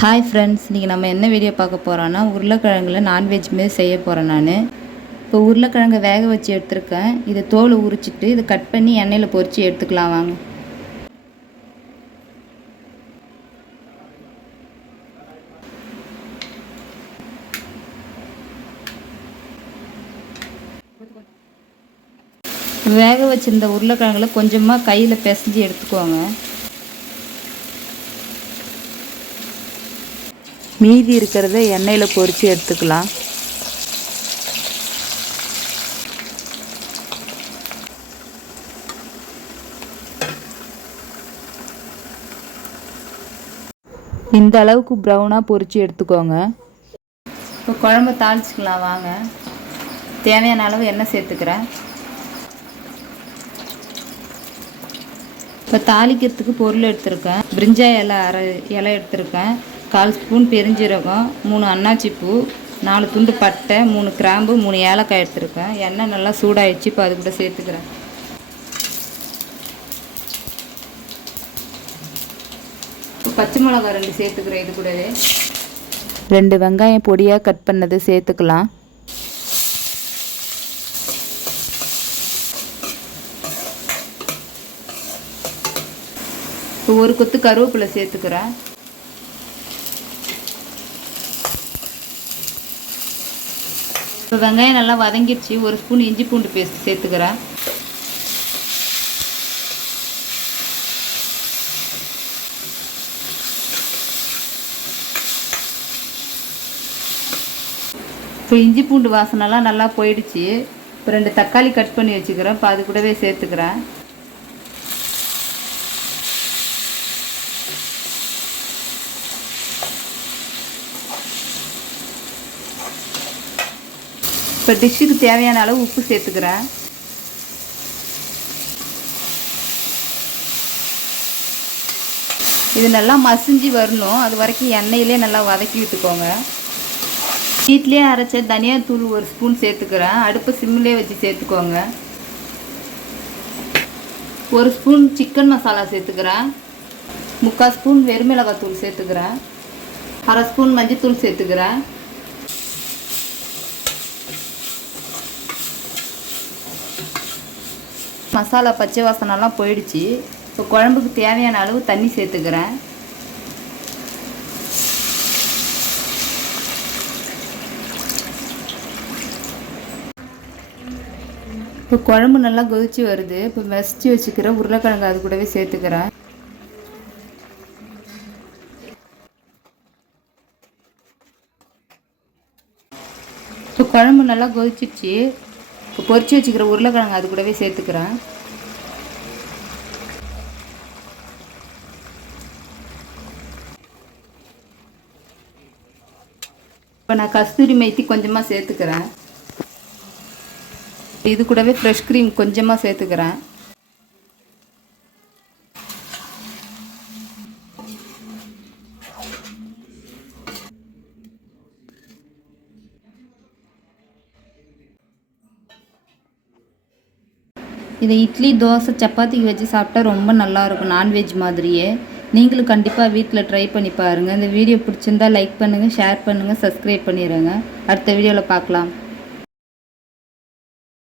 Hi friends, இன்றைக்கி நம்ம என்ன வீடியோ பார்க்க போகிறோன்னா உருளைக்கிழங்குல நான்வெஜ் மாரி செய்ய போகிறேன் நான். இப்போ உருளைக்கிழங்கை வேக வச்சு எடுத்துருக்கேன். இதை தோலை உரிச்சிட்டு இதை கட் பண்ணி எண்ணெயில் பொரித்து எடுத்துக்கலாம் வாங்க. வேக வச்சுருந்த உருளைக்கிழங்குல கொஞ்சமாக கையில் பிசைஞ்சு எடுத்துக்கோங்க. மீதி இருக்கிறத எண்ணெயில் பொரித்து எடுத்துக்கலாம். இந்த அளவுக்கு ப்ரௌனாக பொரித்து எடுத்துக்கோங்க. இப்போ குழம்பு தாளிச்சிக்கலாம் வாங்க. தேவையான அளவு எண்ணெய் சேர்த்துக்கிறேன். இப்போ தாளிக்கிறதுக்கு பொருள் எடுத்திருக்கேன். பிரிஞ்சாய் இலை எடுத்திருக்கேன். 1/4 ஸ்பூன் பெருஞ்சீரகம், 3 அன்னாச்சி பூ, 4 துண்டு பட்டை, 3 கிராம்பு, 3 ஏலக்காய் எடுத்துருக்கேன். எண்ணெய் நல்லா சூடாகிடுச்சு. இப்போ அது கூட சேர்த்துக்கிறேன். பச்சை மிளகாய் 2 சேர்த்துக்கிறேன். இது கூடவே 2 வெங்காயம் பொடியாக கட் பண்ணது சேர்த்துக்கலாம். இப்போ ஒரு கொத்து கருவேப்பிலை சேர்த்துக்கிறேன். இப்போ வெங்காயம் நல்லா வதங்கிடுச்சு. 1 ஸ்பூன் இஞ்சி பூண்டு பேஸ்ட் சேர்த்துக்கிறேன். இப்போ இஞ்சி பூண்டு வாசனைலாம் நல்லா போயிடுச்சு. இப்போ 2 தக்காளி கட் பண்ணி வச்சுக்கிறேன். இப்போ அது கூடவே சேர்த்துக்கிறேன். இப்போ டிஷ்ஷுக்கு தேவையான அளவு உப்பு சேர்த்துக்கிறேன். இது நல்லா மசிஞ்சு வரணும். அது வரைக்கும் எண்ணெயிலே நல்லா வதக்கி விட்டுக்கோங்க. வீட்டிலே அரைச்ச தனியாத்தூள் 1 ஸ்பூன் சேர்த்துக்கிறேன். அடுப்பு சிம்மிலே வச்சு சேர்த்துக்கோங்க. 1 ஸ்பூன் சிக்கன் மசாலா சேர்த்துக்கிறேன். 3/4 ஸ்பூன் வெறுமிளகாய் தூள் சேர்த்துக்கிறேன். 1/2 ஸ்பூன் மஞ்சத்தூள் சேர்த்துக்கிறேன். மசாலா பச்சை வாசனைலாம் போயிடுச்சு. இப்போ குழம்புக்கு தேவையான அளவு தண்ணி சேர்த்துக்கிறேன். இப்போ குழம்பு நல்லா கொதிச்சு வருது. இப்போ வசிச்சு வச்சுக்கிற உருளைக்கிழங்கு அது கூடவே சேர்த்துக்கிறேன். இப்போ குழம்பு நல்லா கொதிச்சிடுச்சு. இப்போ பொரிச்சு வச்சுக்கிற உருளைக்கிழங்கு அது கூடவே சேர்த்துக்கிறேன். இப்போ நான் கஸ்தூரி மேத்தி கொஞ்சமாக சேர்த்துக்கிறேன். இது கூடவே ஃப்ரெஷ் க்ரீம் கொஞ்சமாக சேர்த்துக்கிறேன். இதை இட்லி, தோசை, சப்பாத்திக்கு வச்சு சாப்பிட்டா ரொம்ப நல்லாயிருக்கும். நான்வெஜ் மாதிரியே. நீங்களும் கண்டிப்பாக வீட்டில் ட்ரை பண்ணி பாருங்கள். இந்த வீடியோ பிடிச்சிருந்தா லைக் பண்ணுங்கள், ஷேர் பண்ணுங்கள், சப்ஸ்கிரைப் பண்ணிடுங்க. அடுத்த வீடியோவில் பார்க்கலாம்.